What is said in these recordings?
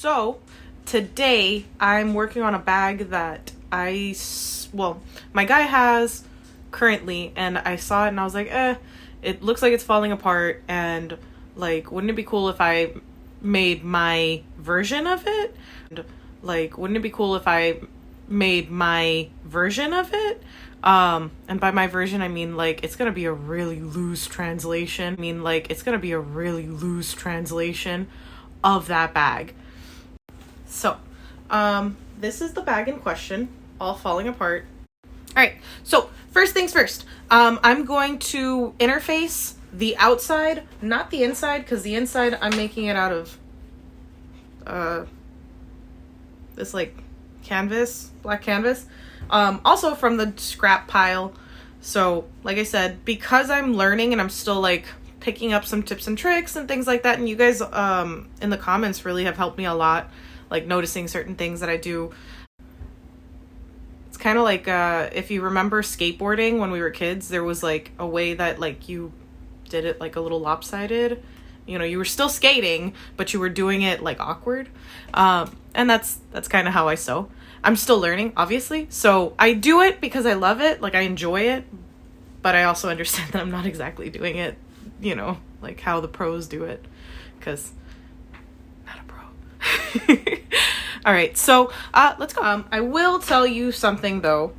So today I'm working on a bag that my guy has currently, and I saw it and I was like, it looks like it's falling apart, and like, wouldn't it be cool if I made my version of it? Wouldn't it be cool if I made my version of it? And by my version, I mean, like, it's gonna be a really loose translation. Of that bag. So, this is the bag in question, all falling apart. All right, so first things first, I'm going to interface the outside, not the inside, because the inside I'm making it out of this like black canvas, also from the scrap pile. So like I said, because I'm learning and I'm still like picking up some tips and tricks and things like that, and you guys in the comments really have helped me a lot, like noticing certain things that I do. It's kind of like if you remember skateboarding when we were kids, there was like a way that like you did it like a little lopsided. You know, you were still skating, but you were doing it like awkward. And that's kind of how I sew. I'm still learning, obviously. So I do it because I love it, like I enjoy it, but I also understand that I'm not exactly doing it, you know, like how the pros do it, because I'm not a pro. All right, so let's go. I will tell you something though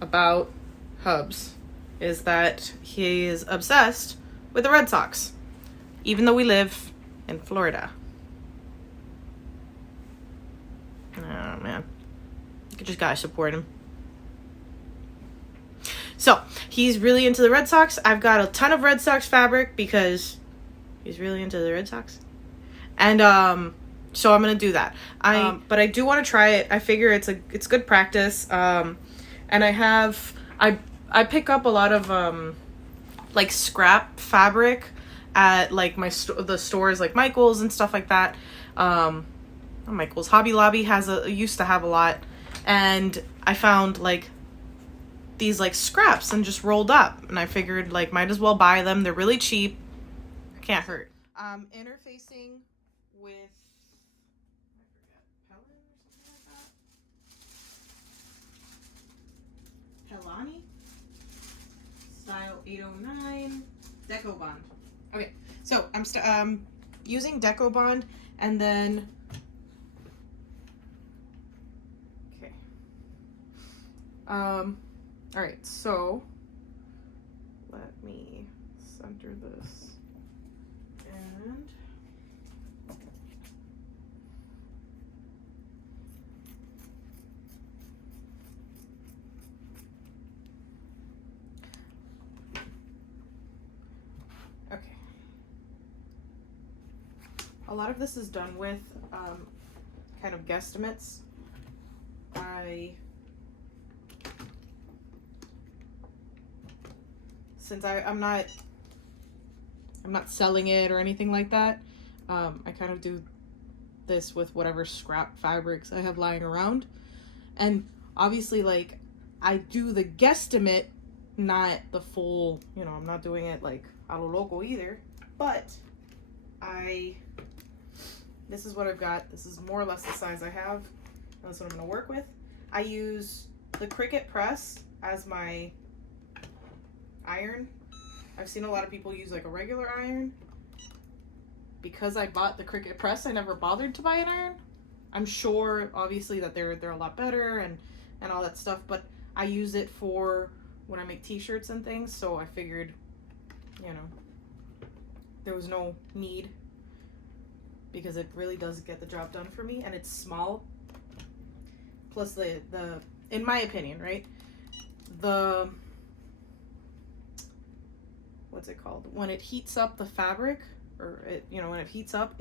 about Hubs, is that he is obsessed with the Red Sox, even though we live in Florida. Oh man, you just gotta support him. So he's really into the Red Sox. I've got a ton of Red Sox fabric because he's really into the Red Sox, and so I'm gonna do that. But I do want to try it. I figure it's good practice. And I pick up a lot of like scrap fabric at like the stores like Michael's and stuff like that. Michael's, Hobby Lobby used to have a lot, and I found like these like scraps and just rolled up, and I figured like might as well buy them. They're really cheap. Can't hurt. Interfacing with Helani style 809 Deco Bond. Okay, so I'm using Deco Bond, and then all right, so let me center this, and okay. A lot of this is done with kind of guesstimates. Since I'm not selling it or anything like that, I kind of do this with whatever scrap fabrics I have lying around. And obviously, like, I do the guesstimate, not the full, you know, I'm not doing it like a lo loco either, but this is what I've got. This is more or less the size I have. That's what I'm going to work with. I use the Cricut press as my iron. I've seen a lot of people use like a regular iron. Because I bought the Cricut press, I never bothered to buy an iron. I'm sure obviously that they're a lot better and all that stuff, but I use it for when I make t-shirts and things, so I figured, you know, there was no need, because it really does get the job done for me, and it's small. Plus the in my opinion, right, the what's it called, when it heats up the fabric, or it, you know, when it heats up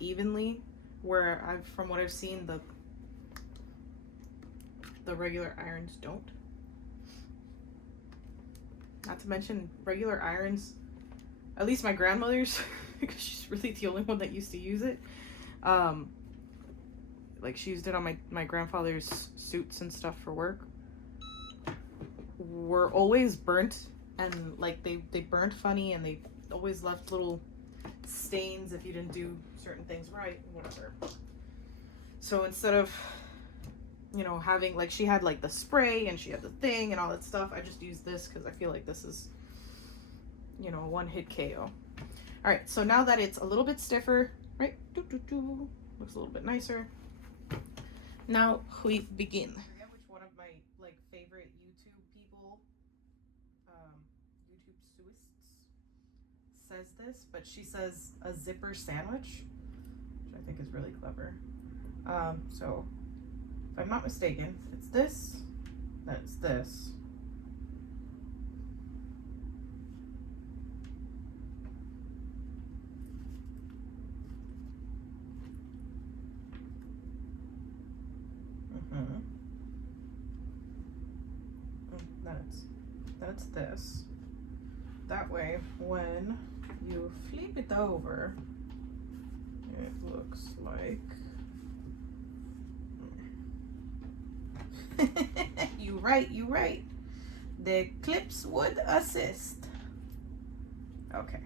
evenly, where from what I've seen, the regular irons don't. Not to mention regular irons, at least my grandmother's, because she's really the only one that used to use it. Like, she used it on my grandfather's suits and stuff for work. Were always burnt, and like they burnt funny, and they always left little stains if you didn't do certain things right, whatever. So instead of, you know, having like, she had like the spray and she had the thing and all that stuff, I just used this because I feel like this is, you know, one hit KO. All right, so now that it's a little bit stiffer, right? Looks a little bit nicer. Now we begin. I forget which one of my like favorite YouTube people, YouTube suists, says this, but she says a zipper sandwich, which I think is really clever. So if I'm not mistaken, it's this, then it's this. That's this. That way, when you flip it over, it looks like you right. The clips would assist. Okay.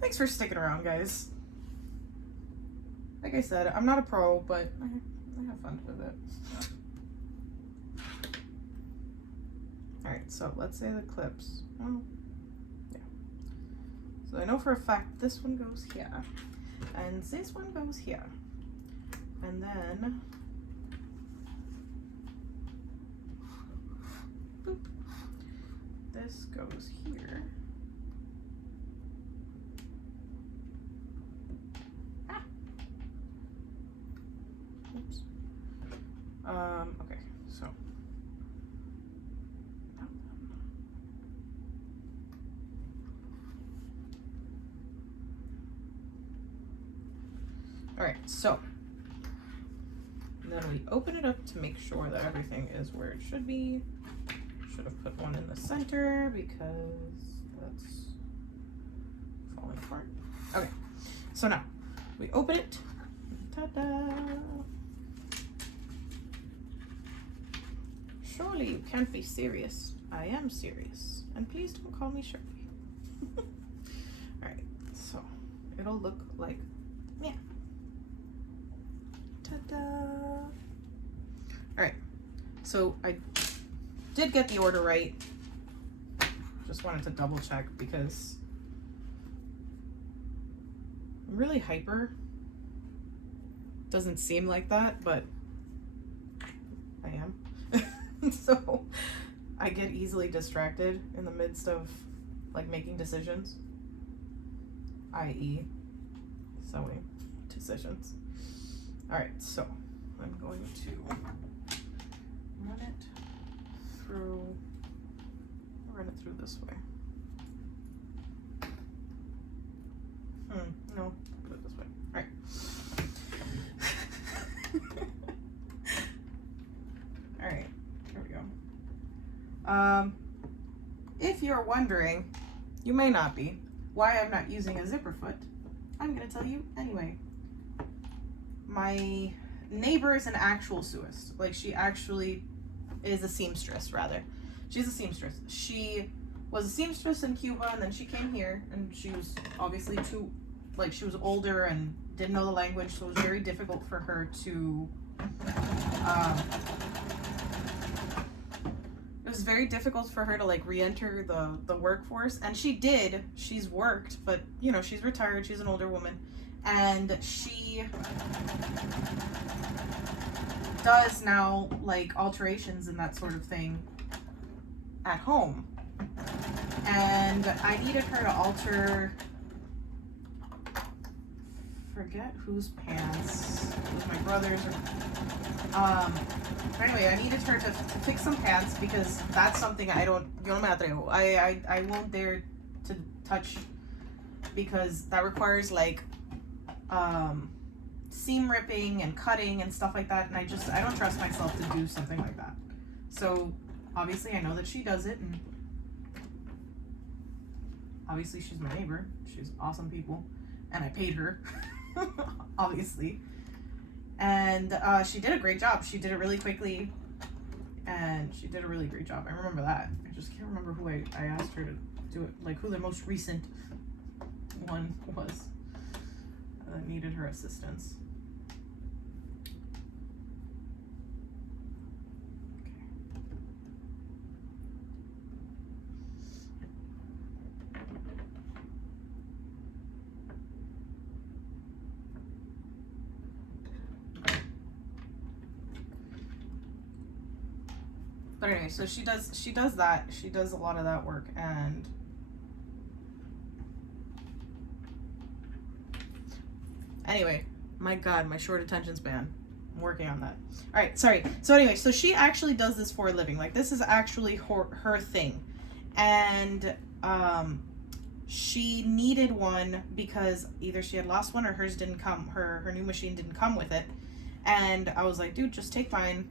Thanks for sticking around, guys. Like I said, I'm not a pro, but I have fun with it. Alright, so let's say the clips. Well, yeah. So I know for a fact this one goes here. And this one goes here. And then boop, this goes here. Ah. Oops. Okay, so all right, so then we open it up to make sure that everything is where it should be. Should have put one in the center because that's falling apart. Okay, so now we open it. Ta-da! Surely you can't be serious. I am serious. And please don't call me Shirley. Alright, so it'll look like, yeah. Ta-da! Alright, so I did get the order right. Just wanted to double check because I'm really hyper. Doesn't seem like that, but I am. So I get easily distracted in the midst of like making decisions, i.e. sewing decisions. All right, so I'm going to run it through this way. No, put it this way. All right. All right, here we go. If you're wondering, you may not be, why I'm not using a zipper foot, I'm gonna tell you anyway. My neighbor is an actual sewist. Like, she actually is a seamstress, rather. She's a seamstress. She was a seamstress in Cuba, and then she came here, and she was obviously she was older and didn't know the language, so it was very difficult for her to, like re-enter the workforce. And she did. She's worked, but you know, she's retired. She's an older woman, and she does now like alterations and that sort of thing at home. And I needed her to alter, forget whose pants, it was my brother's, or but anyway, I needed her to fix some pants because that's something I won't dare to touch, because that requires like seam ripping and cutting and stuff like that, and I don't trust myself to do something like that. So obviously I know that she does it, and obviously she's my neighbor, she's awesome people, and I paid her. Obviously. And she did a great job. She did it really quickly, and she did a really great job. I remember that. I just can't remember who I asked her to do it, like who the most recent one was. needed her assistance. But anyway, so she does that. She does a lot of that work. And anyway, my God, my short attention span. I'm working on that. All right, sorry. So anyway, so she actually does this for a living. Like, this is actually her thing. And she needed one because either she had lost one or hers didn't come. Her new machine didn't come with it. And I was like, dude, just take mine.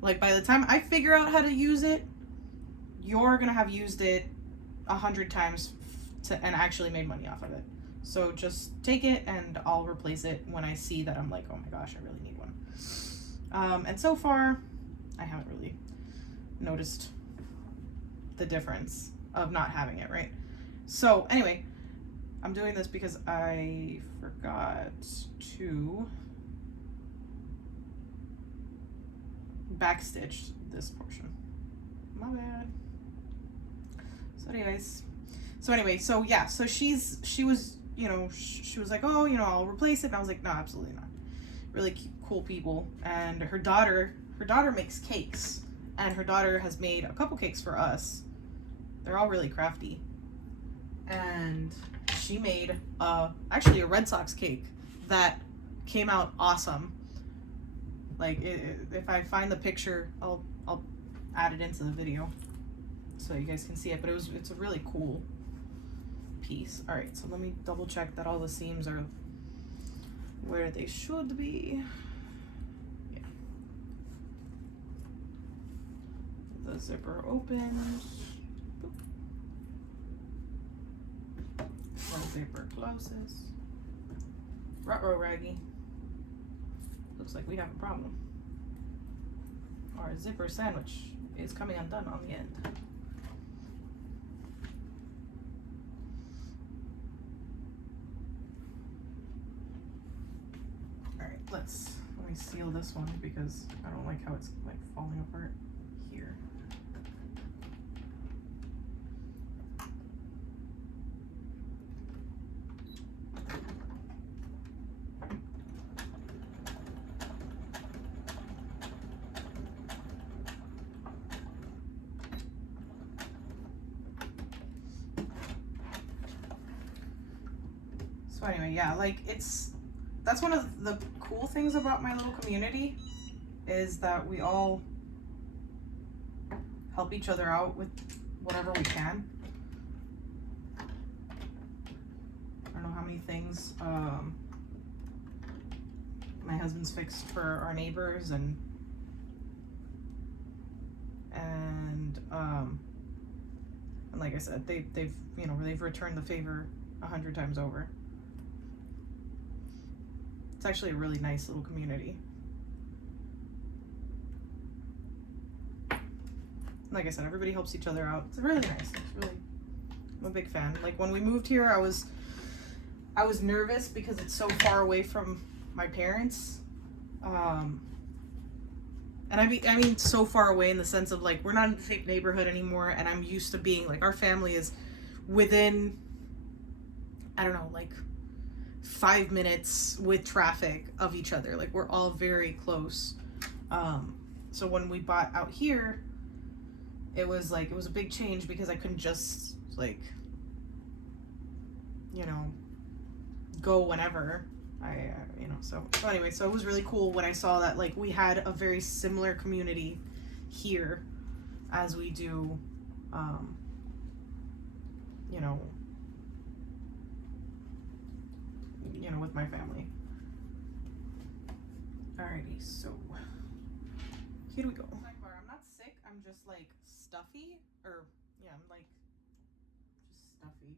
Like, by the time I figure out how to use it, you're gonna have used it 100 times and actually made money off of it. So just take it and I'll replace it when I see that I'm like, oh my gosh, I really need one. And so far, I haven't really noticed the difference of not having it, right? So anyway, I'm doing this because I forgot to backstitch this portion. My bad. So anyway, so yeah, so she was, you know, she was like, oh, you know, I'll replace it. And I was like, no, absolutely not. Really cool people. And her daughter makes cakes, and her daughter has made a couple cakes for us. They're all really crafty. And she made actually a Red Sox cake that came out awesome. Like, if I find the picture, I'll add it into the video so you guys can see it. But it's a really cool piece. All right, so let me double check that all the seams are where they should be. Yeah. The zipper opens. The zipper closes. Ruh-roh, Raggy. Looks like we have a problem. Our zipper sandwich is coming undone on the end. Alright, let me seal this one because I don't like how it's like falling apart here. So anyway, yeah, like that's one of the cool things about my little community is that we all help each other out with whatever we can. I don't know how many things my husband's fixed for our neighbors and like I said, they've you know, they've returned the favor 100 times over. It's actually a really nice little community. Like I said, everybody helps each other out. It's really nice. It's really, I'm a big fan. Like when we moved here, I was nervous because it's so far away from my parents. And I mean so far away in the sense of like we're not in the same neighborhood anymore, and I'm used to being like our family is within, I don't know, like 5 minutes with traffic of each other. Like we're all very close. So when we bought out here, it was a big change because I couldn't just like, you know, go whenever you know, so anyway, so it was really cool when I saw that like we had a very similar community here as we do you know, with my family. Alrighty, so here we go. I'm not sick, I'm just like stuffy, or yeah, I'm like just stuffy.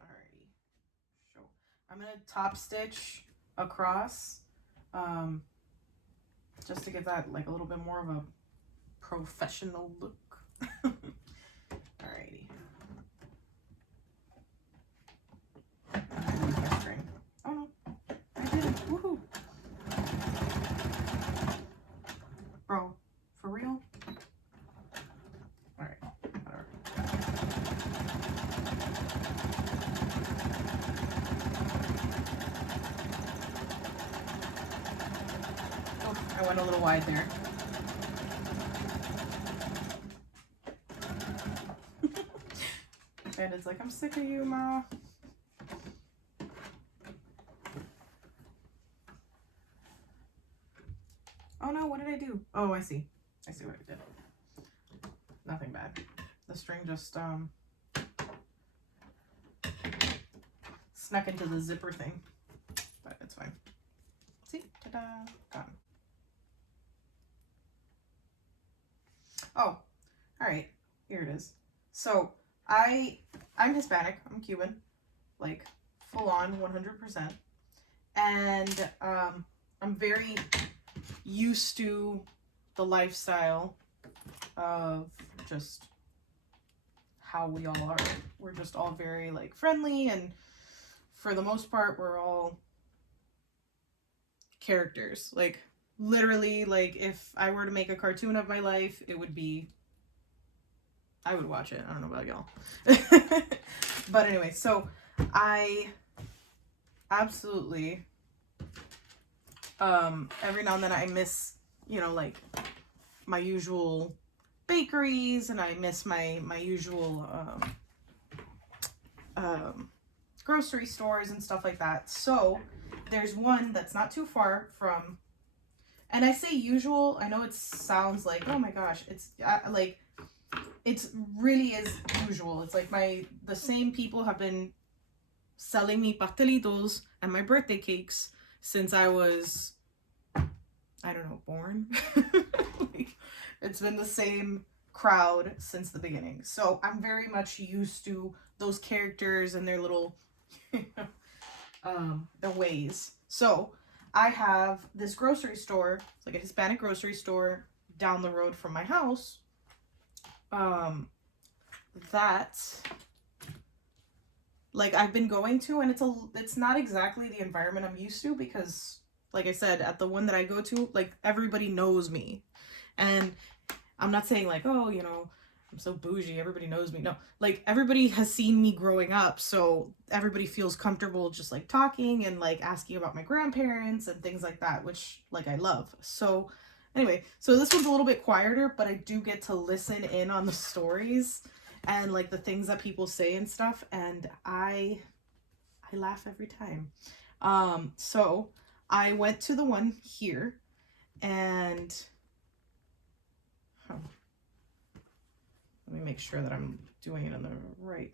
Alrighty, so I'm gonna top stitch across, just to give that like a little bit more of a professional look. Alrighty. went a little wide there. Bandit's like, I'm sick of you, Ma. Oh no, what did I do? Oh, I see. I see what I did. Nothing bad. The string just snuck into the zipper thing, but it's fine. See? Ta-da! Gone. Oh, all right. Here it is. So I'm Hispanic. I'm Cuban, like full on 100%, and I'm very used to the lifestyle of just how we all are. We're just all very like friendly, and for the most part we're all characters. Like literally, like if I were to make a cartoon of my life, it would be, I would watch it. I don't know about y'all. But anyway, so I absolutely every now and then I miss, you know, like my usual bakeries, and I miss my usual grocery stores and stuff like that. So there's one that's not too far from, and I say usual, I know it sounds like, oh my gosh, it's like, it's really is usual. It's like the same people have been selling me pastelitos and my birthday cakes since I was, I don't know, born. Like, it's been the same crowd since the beginning. So I'm very much used to those characters and their little their ways. So I have this grocery store, it's like a Hispanic grocery store down the road from my house. That like I've been going to, and it's not exactly the environment I'm used to, because like I said, at the one that I go to, like everybody knows me. And I'm not saying like, oh, you know, I'm so bougie, everybody knows me. No, like everybody has seen me growing up, so everybody feels comfortable just like talking and like asking about my grandparents and things like that, which like I love. So anyway, so this one's a little bit quieter, but I do get to listen in on the stories and like the things that people say and stuff, and I laugh every time. So I went to the one here, and let me make sure that I'm doing it in the right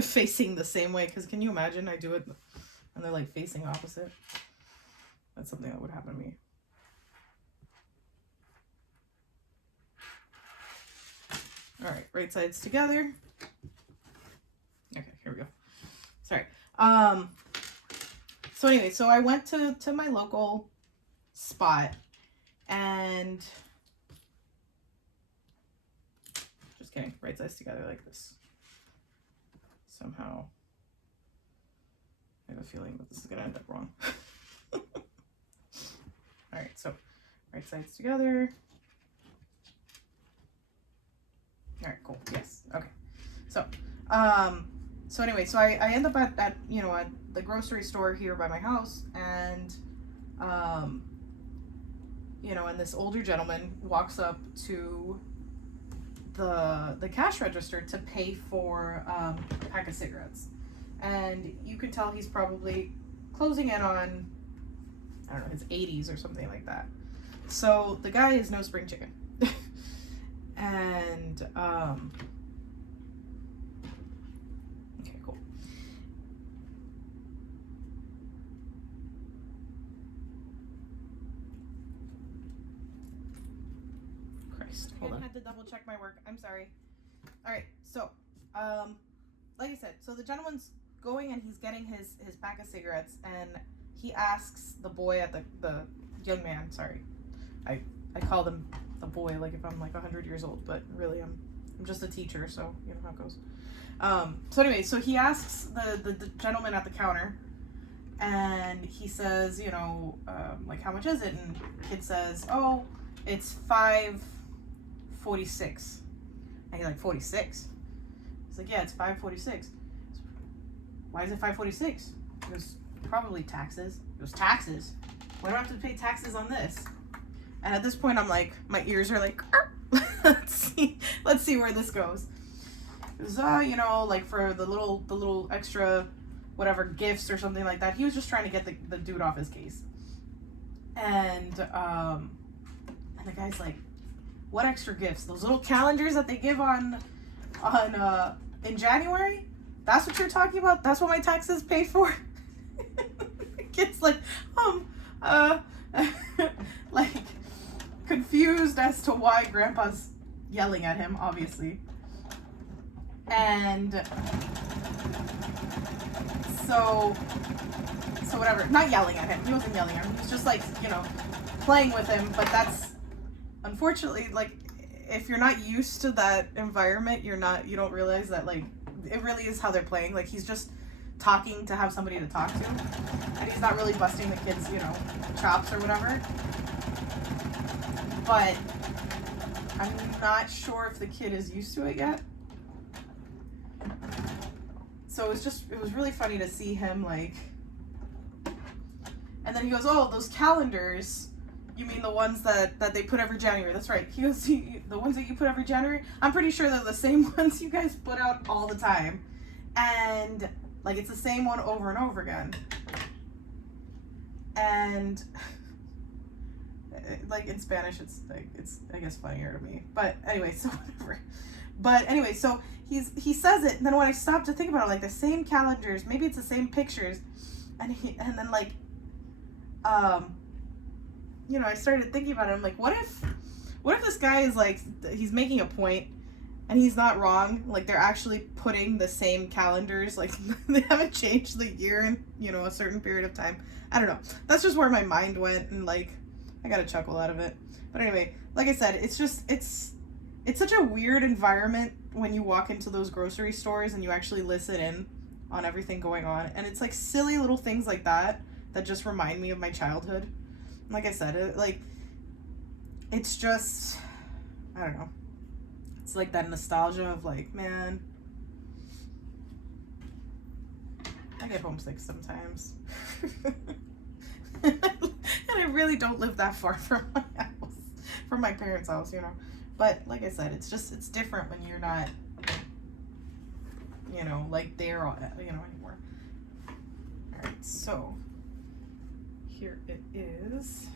facing the same way, because can you imagine I do it and they're like facing opposite? That's something that would happen to me. All right, right sides together. Okay, here we go. Sorry. So anyway, so I went to my local spot, and just kidding, right sides together like this. Somehow I have a feeling that this is gonna end up wrong. All right, so right sides together. All right, cool. Yes. Okay. So, so anyway, so I end up at you know, at the grocery store here by my house, and you know, and this older gentleman walks up to the cash register to pay for a pack of cigarettes, and you can tell he's probably closing in on, I don't know, his 80s or something like that. So the guy is no spring chicken. And okay, cool. Christ, hold on. I had to double check my work. I'm sorry. All right, so like I said, so the gentleman's going and he's getting his pack of cigarettes, and he asks the boy at the young man, sorry, I call them the boy like if I'm like 100 years old, but really I'm just a teacher, so you know how it goes. So anyway, so he asks the gentleman at the counter, and he says, you know, like, how much is it? And the kid says, oh, it's $5.46. And he's like, 46? He's like, yeah, it's $5.46. Why is it $5.46? He goes, Probably taxes. It was taxes. Why do I have to pay taxes on this? And at this point, I'm like, my ears are like, let's see where this goes. It was, you know, like for the little extra, whatever, gifts or something like that. He was just trying to get the dude off his case. And the guy's like, what extra gifts? Those little calendars that they give on in January? That's what you're talking about? That's what my taxes pay for? The kid's like, like confused as to why Grandpa's yelling at him, obviously. And so whatever, not yelling at him. He wasn't yelling at him. He was just like, you know, playing with him. But that's unfortunately, like, if you're not used to that environment, you don't realize that, like, it really is how they're playing. Like, he's just talking to have somebody to talk to, and he's not really busting the kid's, you know, chops or whatever. But I'm not sure if the kid is used to it yet. So it was really funny to see him, like, and then he goes, oh, those calendars, you mean the ones that they put every January? That's right. He goes, the ones that you put every January? I'm pretty sure they're the same ones you guys put out all the time. And, like, it's the same one over and over again. And, like, in Spanish, it's, I guess, funnier to me. But anyway, so whatever. But anyway, so he says it, and then when I stopped to think about it, like, the same calendars, maybe it's the same pictures, and then, like, you know, I started thinking about it. I'm like, what if this guy is like, he's making a point and he's not wrong? Like, they're actually putting the same calendars, like, they haven't changed the year in, you know, a certain period of time. I don't know. That's just where my mind went, and, like, I got a chuckle out of it. But anyway, like I said, it's just, it's such a weird environment when you walk into those grocery stores and you actually listen in on everything going on. And it's like silly little things like that just remind me of my childhood. Like I said, it's just, I don't know. It's like that nostalgia of, like, man, I get homesick sometimes. And I really don't live that far from my house, from my parents' house, you know. But like I said, it's different when you're not, you know, like there, you know, anymore. All right, so here it is.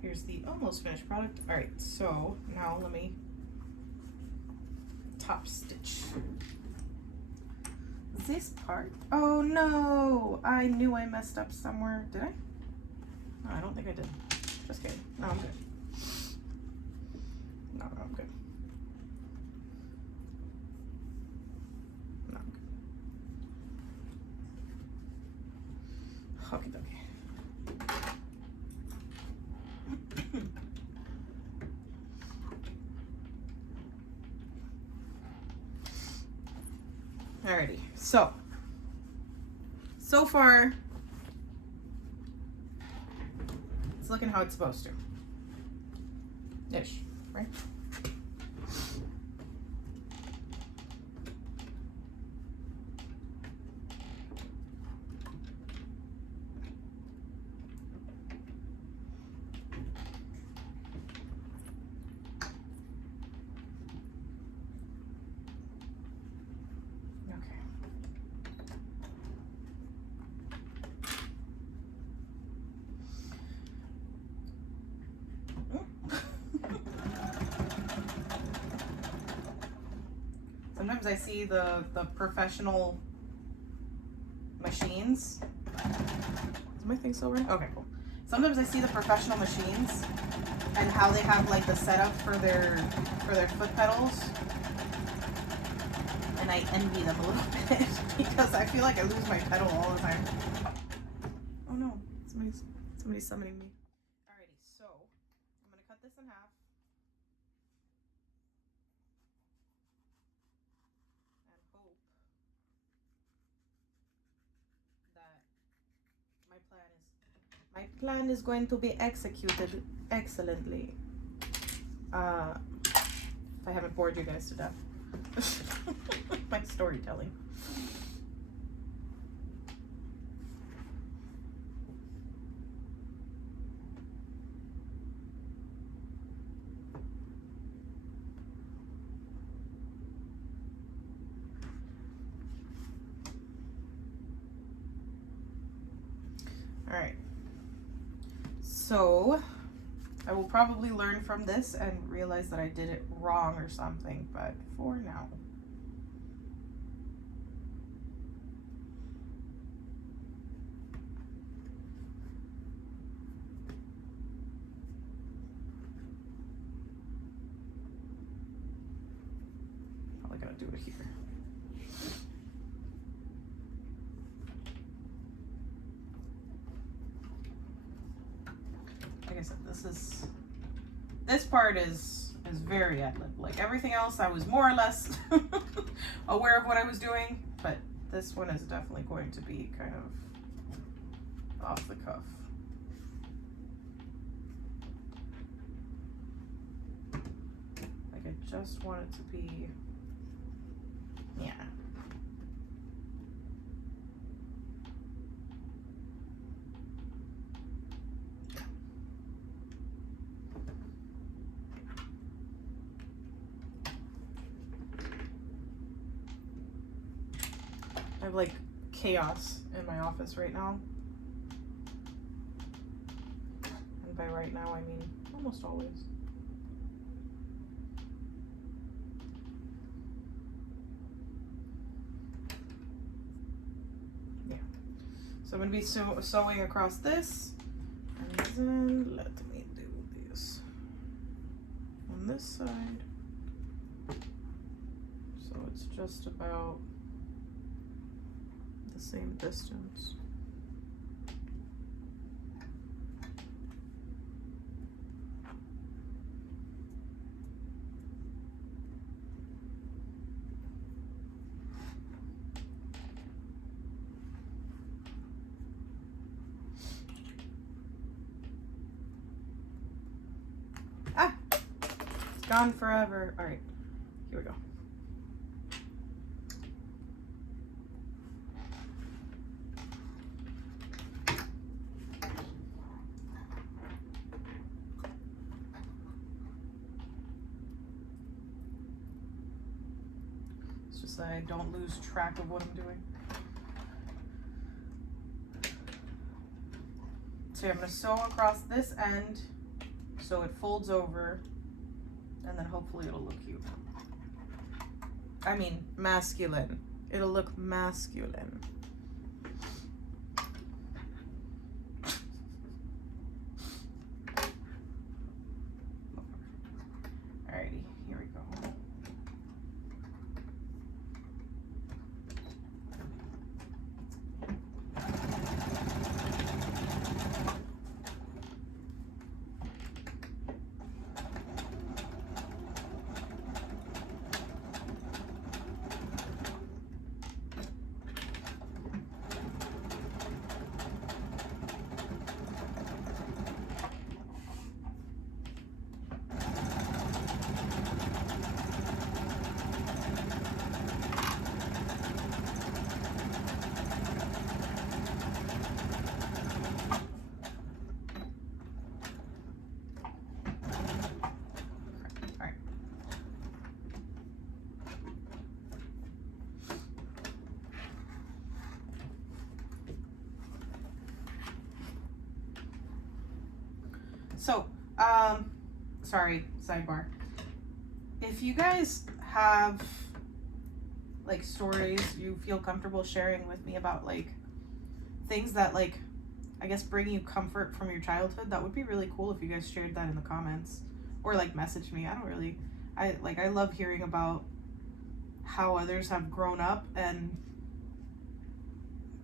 Here's the almost finished product. All right, so now let me top stitch this part. Oh no, I knew I messed up somewhere. Did I? No, I don't think I did. Just kidding. No, I'm good. No, I'm good. No, I'm good. Okie dokie. Alrighty, so far, it's looking how it's supposed to. Ish, right? Sometimes I see the professional machines. Is my thing still running? Okay, cool. Sometimes I see the professional machines and how they have, like, the setup for their foot pedals, and I envy them a little bit because I feel like I lose my pedal all the time. Oh no, somebody's summoning me. Alrighty, so I'm gonna cut this in half. My plan is going to be executed excellently. If I haven't bored you guys to death. My storytelling. So I will probably learn from this and realize that I did it wrong or something, but for now. Probably gotta do it here. Like I said, this part is very ad lib. Like everything else, I was more or less aware of what I was doing, but this one is definitely going to be kind of off the cuff. Like I just want it to be, yeah. I have like chaos in my office right now. And by right now, I mean almost always. Yeah. So I'm gonna be sewing across this, and then let me do this on this side. So it's just about the same distance. Ah, it's gone forever. All right, here we go. So I don't lose track of what I'm doing. So I'm going to sew across this end so it folds over, and then hopefully it'll look cute. I mean, masculine. It'll look masculine. Alrighty, here we go. So, sorry, sidebar. If you guys have like stories you feel comfortable sharing with me about like things that like, I guess bring you comfort from your childhood, that would be really cool if you guys shared that in the comments or like message me. I love hearing about how others have grown up and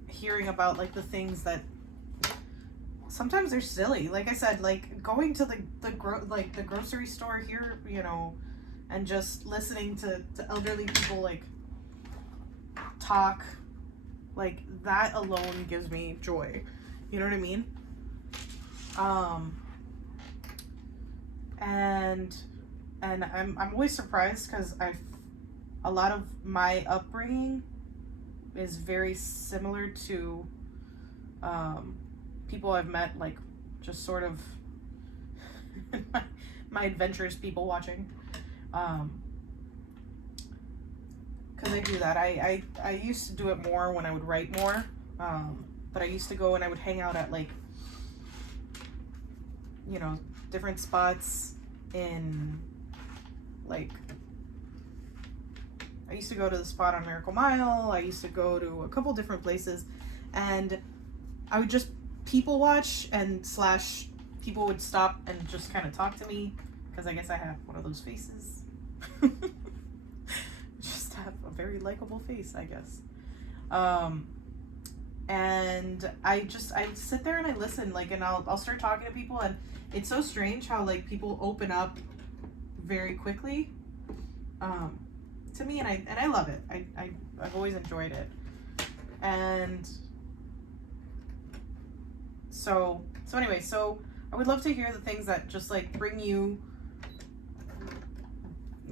hearing about like the things that sometimes they're silly. Like I said, like going to the grocery store here, you know, and just listening to elderly people like talk, like that alone gives me joy. You know what I mean? And I'm always surprised because a lot of my upbringing is very similar to people I've met, like just sort of my adventures people watching. Because I do that. I used to do it more when I would write more. But I used to go and I would hang out at like you know, different spots in, like, I used to go to the spot on Miracle Mile. I used to go to a couple different places, and I would just people watch and slash people would stop and just kind of talk to me because I guess I have one of those faces. Just have a very likable face, I guess. And I sit there and I listen, like, and I'll start talking to people, and it's so strange how, like, people open up very quickly to me, and I love it. I've always enjoyed it. And so anyway, so I would love to hear the things that just, like, bring you,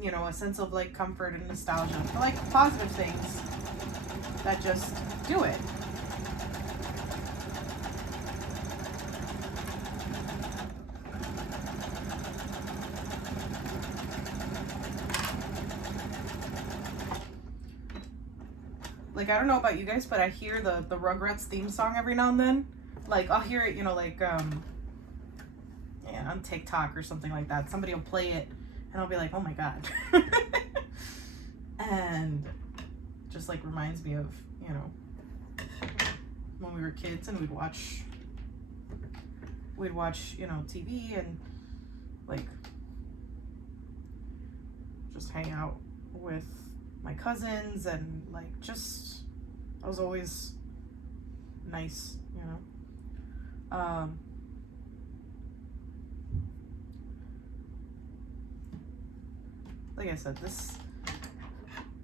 you know, a sense of, like, comfort and nostalgia, but, like, positive things that just do it. Like, I don't know about you guys, but I hear the Rugrats theme song every now and then. Like, I'll hear it, you know, like, yeah, on TikTok or something like that. Somebody will play it, and I'll be like, oh my god. And just, like, reminds me of, you know, when we were kids and we'd watch, you know, TV and, like, just hang out with my cousins, and, like, just, I was always nice, you know. Like I said, this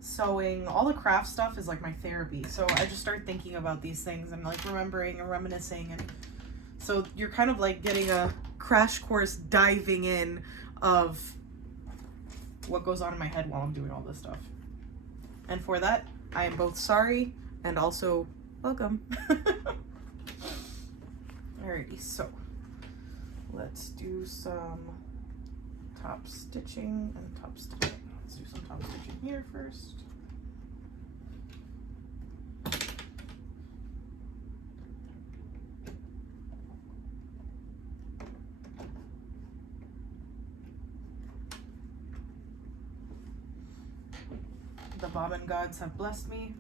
sewing, all the craft stuff is, like, my therapy. So I just start thinking about these things and, like, remembering and reminiscing, and so you're kind of, like, getting a crash course diving in of what goes on in my head while I'm doing all this stuff. And for that, I am both sorry and also welcome. Alrighty, so let's do some top stitching and top stitching. Let's do some top stitching here first. The bobbin gods have blessed me.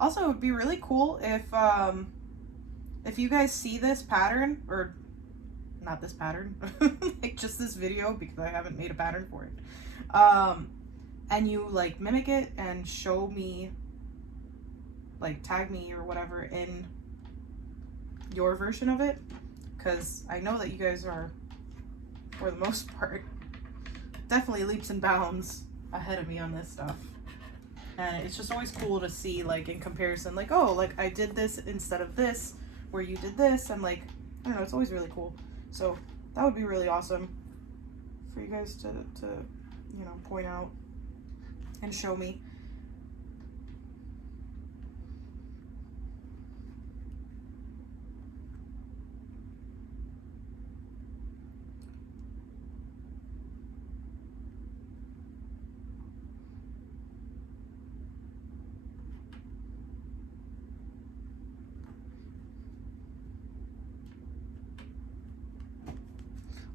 Also, it would be really cool if you guys see this pattern, or not this pattern, like just this video, because I haven't made a pattern for it, and you, like, mimic it and show me, like, tag me or whatever in your version of it, because I know that you guys are, for the most part, definitely leaps and bounds ahead of me on this stuff. And it's just always cool to see, like, in comparison, like, oh, like, I did this instead of this, where you did this. I'm like, I don't know, it's always really cool. So that would be really awesome for you guys to you know, point out and show me.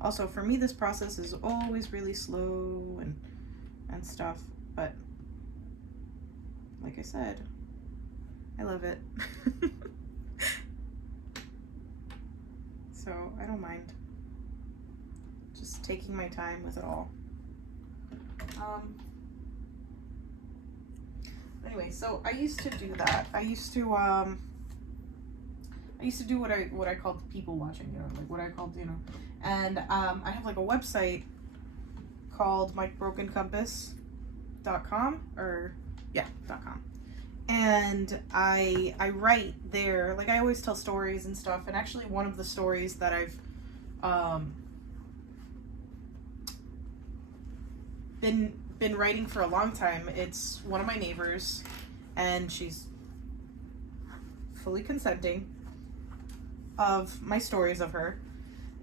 Also, for me, this process is always really slow and stuff, but like I said, I love it. So I don't mind Just taking my time with it all. Anyway, so I used to do that. I used to do what I called people watching, you know, like what I called, you know, and I have like a website called mybrokencompass.com or yeah, .com. And I write there, like I always tell stories and stuff, and actually one of the stories that I've been writing for a long time, it's one of my neighbors, and she's fully consenting of my stories of her,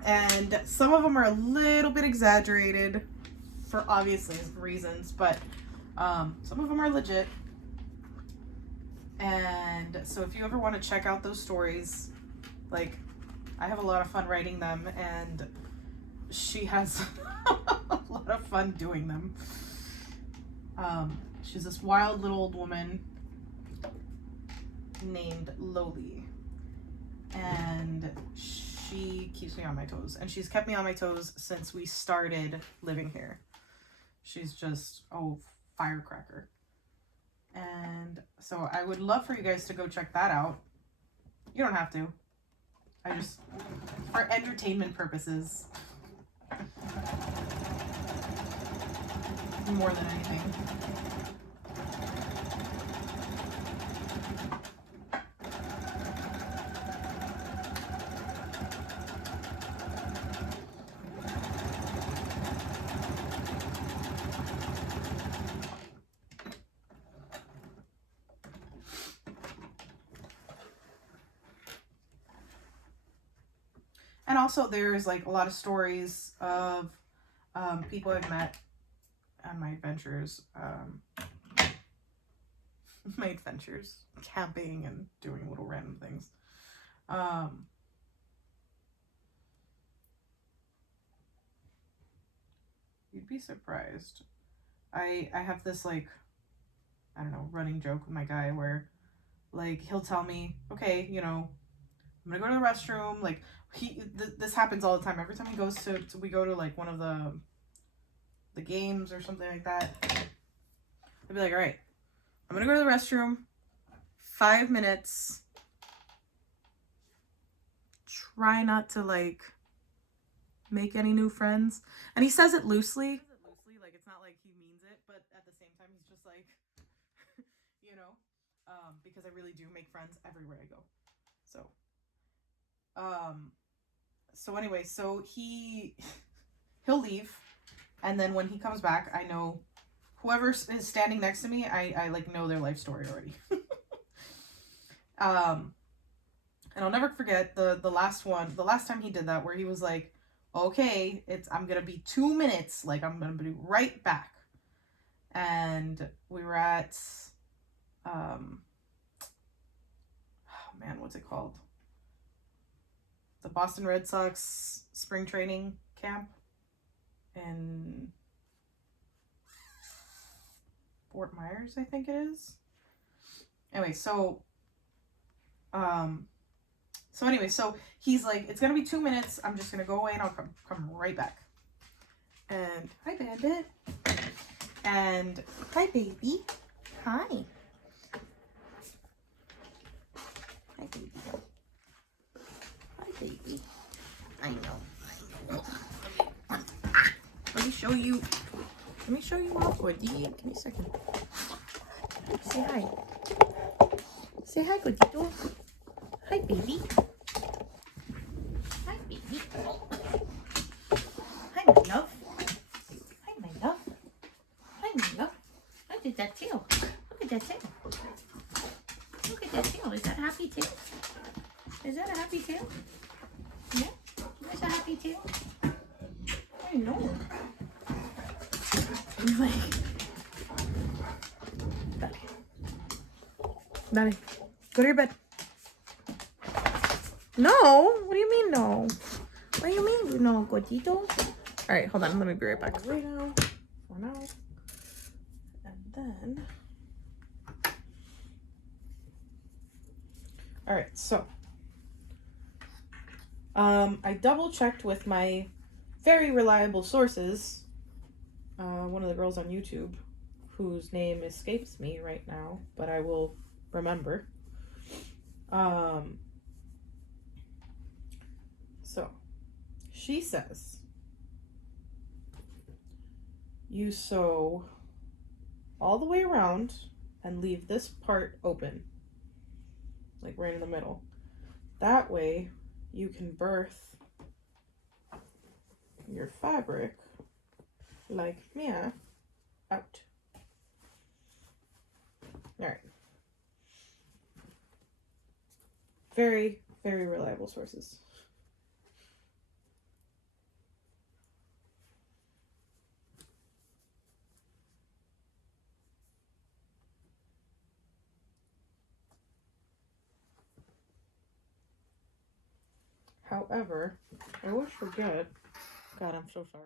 and some of them are a little bit exaggerated for obvious reasons, but some of them are legit. And so if you ever want to check out those stories, like, I have a lot of fun writing them, and she has a lot of fun doing them. She's this wild little old woman named Loli, and she keeps me on my toes, and she's kept me on my toes since we started living here. She's just, oh, firecracker. And so I would love for you guys to go check that out. You don't have to. I just, for entertainment purposes, more than anything. And also there's like a lot of stories of people I've met on my adventures. My adventures, camping and doing little random things. You'd be surprised. I have this, like, I don't know, running joke with my guy where, like, he'll tell me, okay, you know, I'm gonna go to the restroom. Like, this happens all the time. Every time he goes to we go to like one of the games or something like that, I'd be like, all right, I'm gonna go to the restroom, 5 minutes, try not to like make any new friends. And he says it loosely, like it's not like he means it, but at the same time he's just like, you know, because I really do make friends everywhere I go. So anyway, so he'll leave, and then when he comes back, I know whoever is standing next to me, I like know their life story already. And I'll never forget the last time he did that, where he was like, okay, I'm gonna be 2 minutes, like I'm gonna be right back. And we were at oh man, what's it called? The Boston Red Sox spring training camp in Fort Myers, I think it is. Anyway, so he's like, it's gonna be 2 minutes. I'm just gonna go away and I'll come right back. And hi, Bandit. And hi, baby. Hi. Hi, baby. Hi, baby. I know. Let me show you. Let me show you off, Gordy. Give me a second. Say hi. Say hi, Gordito. Hi, baby. Hi, baby. Hi, my love. Hi, my love. Hi, my love. Look at that tail. Look at that tail. Look at that tail. Is that a happy tail? Is that a happy tail? Yeah? That's a happy tail? I know. I'm like, Daddy, go to your bed. No, what do you mean no? What do you mean no, Gordito? All right, hold on, let me be right back. Right now, for now, and then. All right, so I double checked with my very reliable sources. One of the girls on YouTube, whose name escapes me right now, but I will remember. So she says you sew all the way around and leave this part open, like right in the middle. That way you can birth your fabric like Mia out. All right. Very, very reliable sources. However, I always forget. God, I'm so sorry.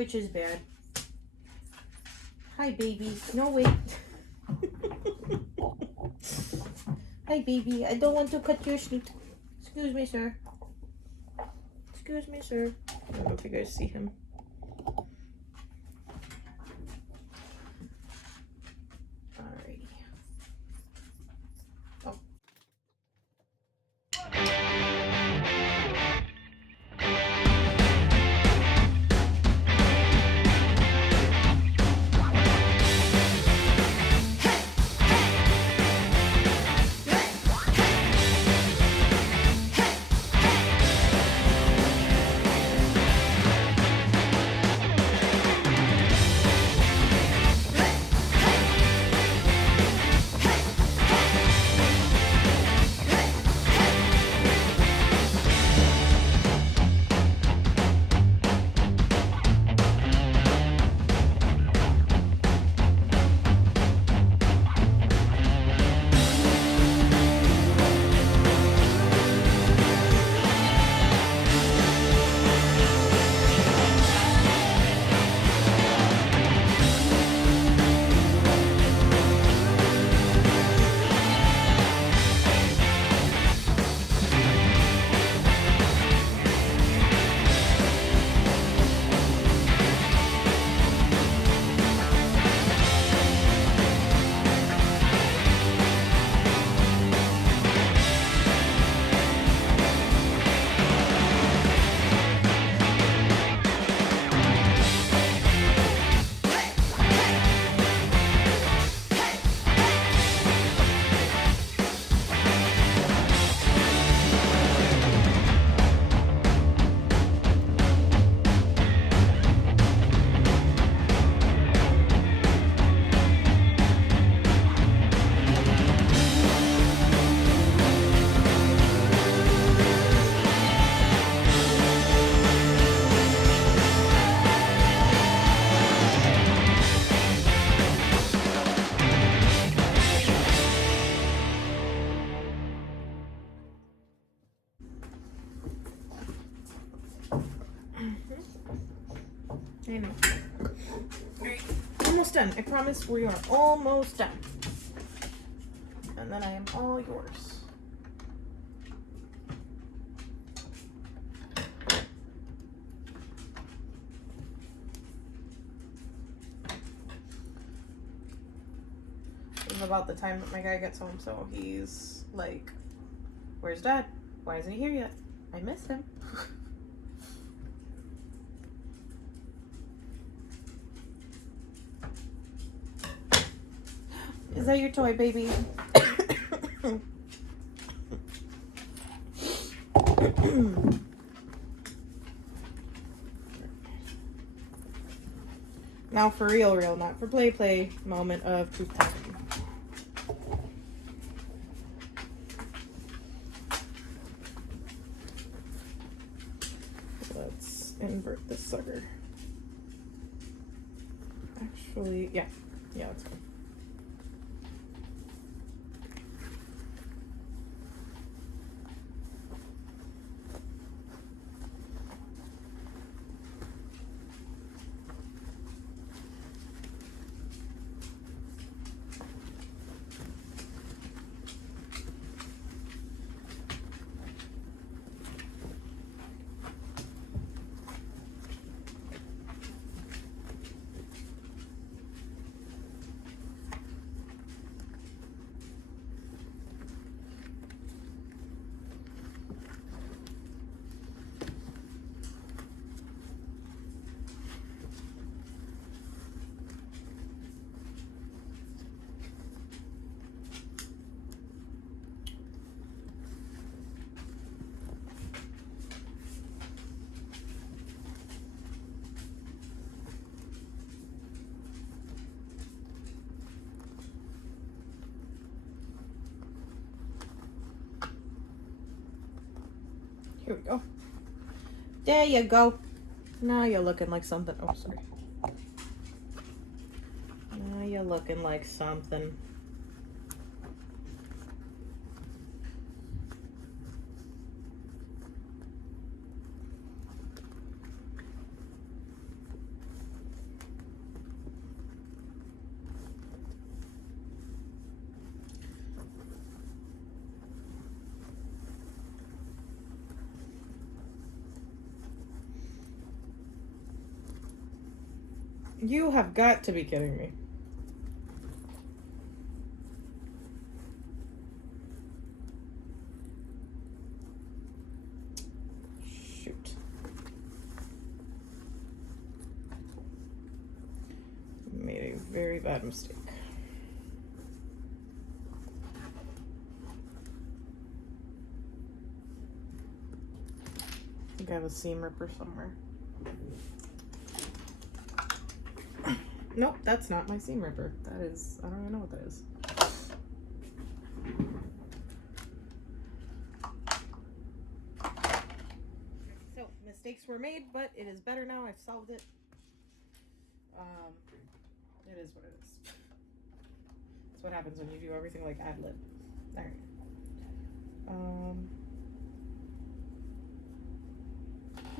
Which is bad. Hi, baby. No, wait. Hi, baby. I don't want to cut your snoot. Excuse me, sir. Excuse me, sir. I don't know if you guys see him. Alrighty. Oh. I know. Alright, almost done. I promise we are almost done. And then I am all yours. It's about the time that my guy gets home, so he's like, "Where's Dad? Why isn't he here yet? I miss him." Is that your toy, baby? Now for real, not for play, moment of truth time. Let's invert this sucker. Actually, yeah, that's fine. Here we go. There you go. Now you're looking like something. Oh, sorry. Now you're looking like something. You have got to be kidding me. Shoot. Made a very bad mistake. I think I have a seam ripper somewhere. Nope, that's not my seam ripper. That is, I don't even know what that is. So, mistakes were made, but it is better now. I've solved it. It is what it is. That's what happens when you do everything like ad lib. Alright.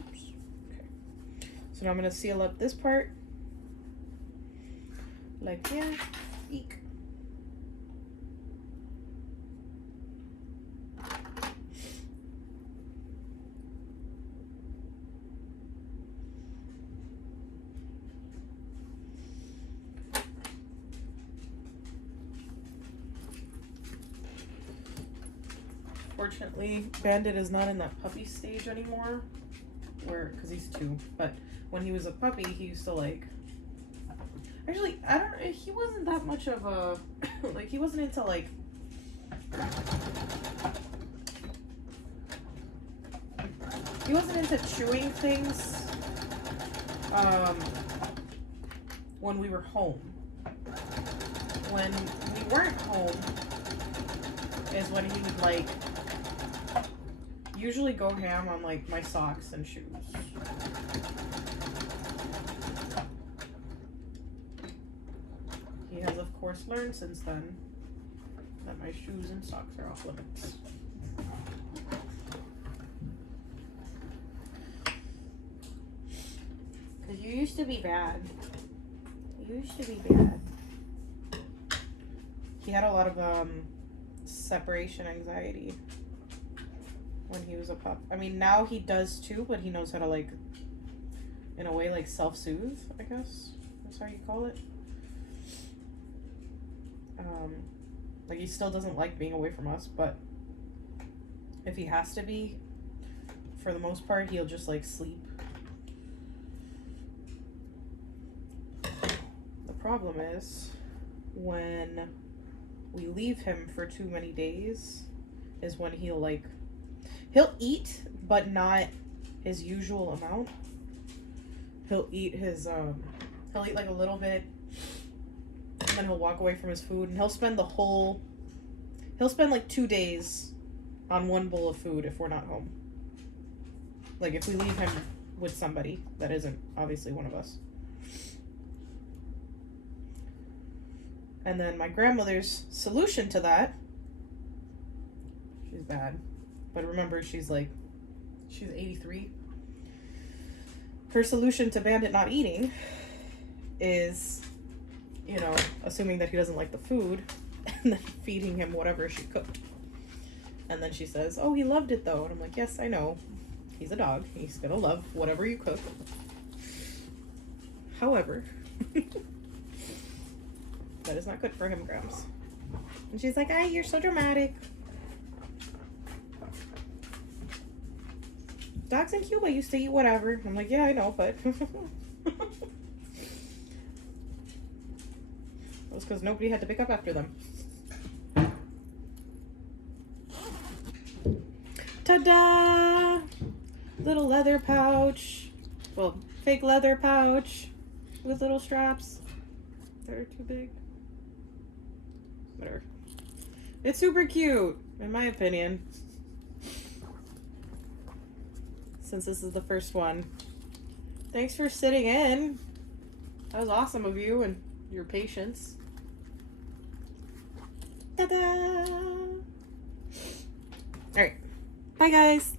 Oops. Okay. So now I'm going to seal up this part. Like, yeah, eek. Fortunately, Bandit is not in that puppy stage anymore, because he's 2, but when he was a puppy, he used to like, actually, he wasn't that much of a, like, he wasn't into like, he wasn't into chewing things, when we were home. When we weren't home is when he would like, usually go ham on like my socks and shoes. He has of course learned since then that my shoes and socks are off limits. Cause you used to be bad. You used to be bad. He had a lot of separation anxiety when he was a pup. I mean, now he does too, but he knows how to like, in a way, like self-soothe, I guess. That's how you call it. Like he still doesn't like being away from us, but if he has to be, for the most part, he'll just like sleep. The problem is when we leave him for too many days is when he'll eat, but not his usual amount. He'll eat his, he'll eat like a little bit, and then he'll walk away from his food, and he'll spend like 2 days on one bowl of food if we're not home. Like if we leave him with somebody that isn't obviously one of us. And then my grandmother's solution to that, she's bad, but remember she's 83. Her solution to Bandit not eating is, you know, assuming that he doesn't like the food and then feeding him whatever she cooked. And then she says, oh, he loved it though. And I'm like, yes, I know. He's a dog. He's gonna love whatever you cook. However, that is not good for him, Grams. And she's like, you're so dramatic. Dogs in Cuba used to eat whatever. I'm like, yeah, I know, but it was because nobody had to pick up after them. Ta-da! Little leather pouch. Well, fake leather pouch with little straps that are too big. Whatever. It's super cute, in my opinion. Since this is the first one. Thanks for sitting in. That was awesome of you and your patience. Ta-da! Alright. Bye, guys.